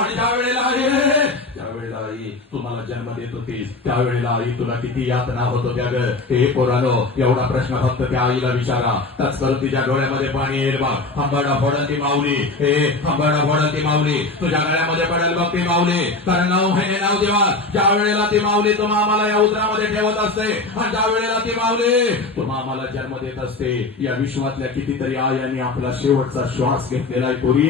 आणि ज्या तुम्हाला जन्म देत होतीस त्यावेळेला आई तुला किती यातना होत होत्या ग हे पोरानो एवढा प्रश्न फक्त त्या आईला विचारा. तत्सर तिच्या डोळ्यामध्ये पाणी येईल बघ थांबाडा फोडल ती माऊली. हे थांबाडा फोडल ती माऊली. तुझ्या गळ्यामध्ये पडेल बघ ती माऊली. कारण नाव महिने नाव देवा. ज्या वेळेला ती माऊली तुम्हा आम्हाला या उदरामध्ये ठेवत असते आणि ज्या वेळेला ती माऊली तुम्हा आम्हाला जन्म देत असते या विश्वातल्या कितीतरी आयांनी आपला शेवटचा श्वास घेतलेला आहे पोरी.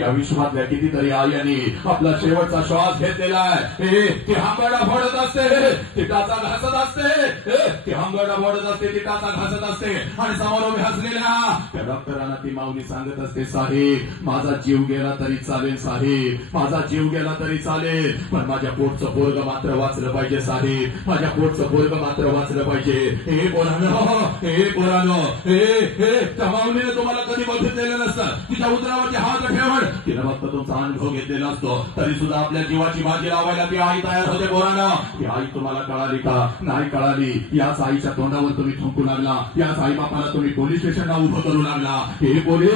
या विश्वातल्या कितीतरी आयांनी आपला शेवटचा श्वास घेतलेला आहे. हे ती हंबडा फोडत असते तिटाचा घासत असते ती हंबडा फोडत असते तिटाचा घासत असते. आणि समोर हसलेल्या त्या डॉक्टरांना ती माऊली सांगत असते साहेब माझा जीव गेला तरी चालेल साहेब. माझा जीव गेला तरी चालेल. पण माझ्या पोटचं पोरग मात्र वाचलं पाहिजे साहेब. माझ्या पोटचं पोरग मात्र वाचलं पाहिजे. हे पोरानो हे पोरानो हे हे त्या माऊलीने तुम्हाला कधी बघितलेलं नसतं. तिच्या उदरावरती हात ठेवण. तिला फक्त तुमचा अनुभव घेतलेला असतो. तरी सुद्धा आपल्या जीवाची बाजी लावायला ती आई तयार होते पोरानं ती आई तुम्हाला कळाली का? नाही कळाली. याच आईच्या तोंडावर तुम्ही थुंकू लागला. याच आई बापाला तुम्ही पोलीस स्टेशनला उभं करू लागला. हे पोरी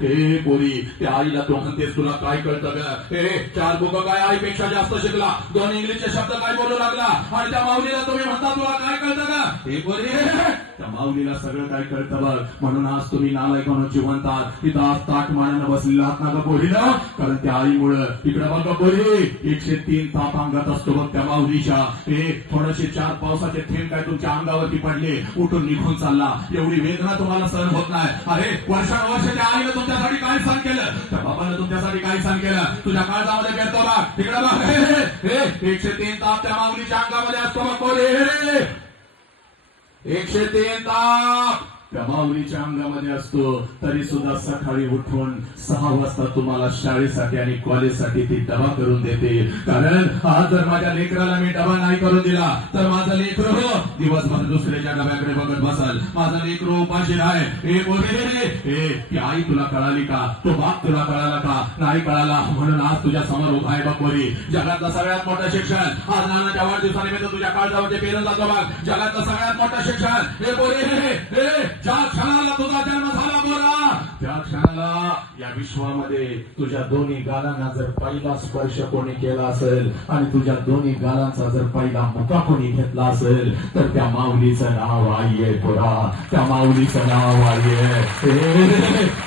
हे पोरी त्या आईला तू म्हणतेस तुला काय कळतं ग? हे चार बोक काय आईपेक्षा जास्त शिकला? दोन इंग्लिशचे शब्द काय बोलू लागला? आणि त्या माऊलीला तुम्ही म्हणता तुला काय कळतं का हे पोरी त्या माऊलीला सगळं काय कळतं बघ. म्हणून आज तुम्ही नालायकानं जिवंतात. तिथं आज ताट मानानं बसलेला आहात ना ग पोरीनं? कारण त्या आईमुळं. इकडे बघ पोरी. एकशे तीन ताप अंगात असतो मग त्या माऊलीच्या. हे थोडेसे चार पावसाचे थेंब काय तुमच्या अंगावरती पडले उठून निघून चालला. एवढी वेदना तुम्हाला सहन होत नाही. अरे वर्षानुवर्ष त्या आईनं तुमच्यासाठी काय सहन केलं. त्या बाबानं तुमच्यासाठी काय सहन केलं. तुझ्या काळजामध्ये पेरतो बा तिकडे बघ. हे, एकशे तीन ताप त्या माऊलीच्या अंगामध्ये असतो मग. एकशे तीन ताप. माऊलीच्या अंगामध्ये असतो तरी सुद्धा सकाळी उठून सहा वाजता तुम्हाला शाळेसाठी आणि कॉलेजसाठी ती डबा करून देते. कारण आज जर माझ्या लेकराला मी डबा नाही करून दिला तर माझा लेकर हो, दिवसभर दुसऱ्याच्या डब्याकडे बघत बसाल. माझा लेकर उपाशी आहे हे बोले हे आई तुला कळाली का? तो बाप तुला कळाला का? नाही कळाला. म्हणून आज तुझ्या समोर उभा आहे बघ जगातला सगळ्यात मोठं शिक्षण. आज नानाच्या वाढदिवसानिमित्त तुझ्या काळजावरती पेरला जातो बाग जगातलं सगळ्यात मोठं शिक्षण. हे बोले हे ज्या क्षणाला तुझा जन्म झाला बोला त्या क्षणाला या विश्वामध्ये तुझ्या दोन्ही गालांना जर पहिला स्पर्श कोणी केला असेल आणि तुझ्या दोन्ही गालांचा जर पहिला मुका कोणी घेतला असेल तर त्या माऊलीचं नाव आई आहे त्या माऊलीचं नाव आई आहे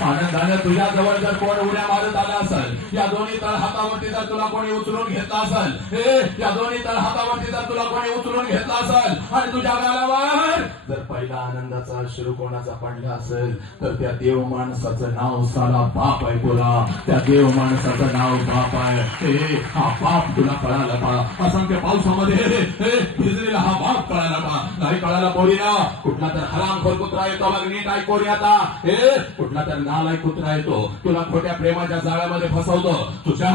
आनंदाने तुझ्या जवळ जर कोण उड्या मारत आला असेल या दोन्ही तळ हातावरती जर तुला कोणी उचलून घेतला असेल हे या दोन्ही तळ हातावरती जर तुला कोणी उचलून घेतला असेल आणि तुझ्या गालावर जर पहिला आनंदाचा अश्रू कोणाचा पडला असेल तर त्या देव माणसाचं नाव साला बाप आहे बोला. त्या देव माणसाचं नाव बाप आहे. हा बाप तुला कळाला का? असंख्य पावसामध्ये भिजलेला हा बाप कळाला का? नाही कळाला पोरी ना कुठला तर हराम हरामखोर कुत्रा येतो मग नीट ऐक आता. हे कुठला तर नालाय कुत्रा येतो. तुला खोट्या प्रेमाच्या जाळ्यामध्ये फसवतो. तुझ्या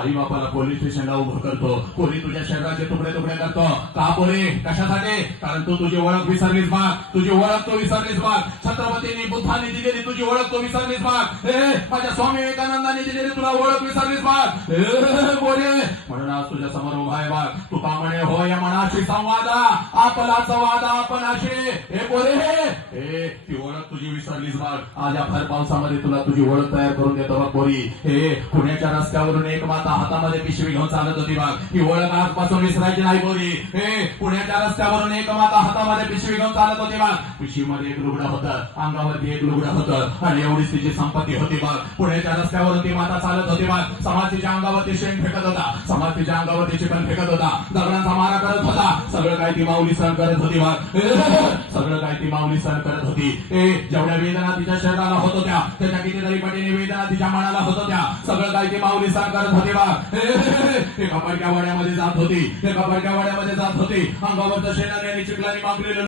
आई बापाला पोलीस स्टेशनला उभं करतो. कोणी तुझ्या शरीराचे तुकडे तुकडे करतो. का बोले कशासाठी? कारण तू तुझी ओळख विसरलीस बा. तुझी ओळख तो विसरलीस बाग छत्रपतींनी बुद्धाने दिलेली तुझी ओळख तो विसरलीस बाग हे माझ्या स्वामी विवेकानंदांनी दिलेली तुला ओळख विसरलीस बाग बोले म्हणून आज तुझ्या समोर उभा आहे बाग तू का म्हणे हो या मनाशी संवादा आपला संवाद आपणाशी हे बोले हे. ती ओळख तुझी विसरलीच बाग आज या भर पावसामध्ये तुला तुझी ओळख तयार करून देतो बघ बोरी. हे पुण्याच्या रस्त्यावरून एक माता हातामध्ये पिशवी घेऊन चालत होती बाग ही ओळख आजपासून विसरायची नाही बोरी. हे पुण्याच्या रस्त्यावरून एक माता हातामध्ये पिशवी घेऊन चालत होती बाग पिशवीमध्ये एक लुगडं होतं. अंगावरती एक लुगडं होतं. आणि एवढीच तिची संपत्ती होती बाग पुण्याच्या रस्त्यावरून ती माता चालत होती बाग तिच्या अंगावरती शेण फेकत होता. समाज तिच्या अंगावरती चिकन फेकत होता. दगडांचा मारा करत होता. सगळं काय ती माऊली सहन करत होती सगळं काय ती माऊली सहन करत होती. ए जेवढ्या वेदना तिच्या शरीराला होत होत्या त्याच्या कितीतरी पटीने वेदना तिच्या मनाला होत होत्या. सगळं काय ती माऊली सहन करत होती बाग एका पडक्या वाड्यामध्ये जात होती. एका पडक्या वाड्यामध्ये जात होती. अंगावरचं शेणाने आणि चिखलाने मागलेलं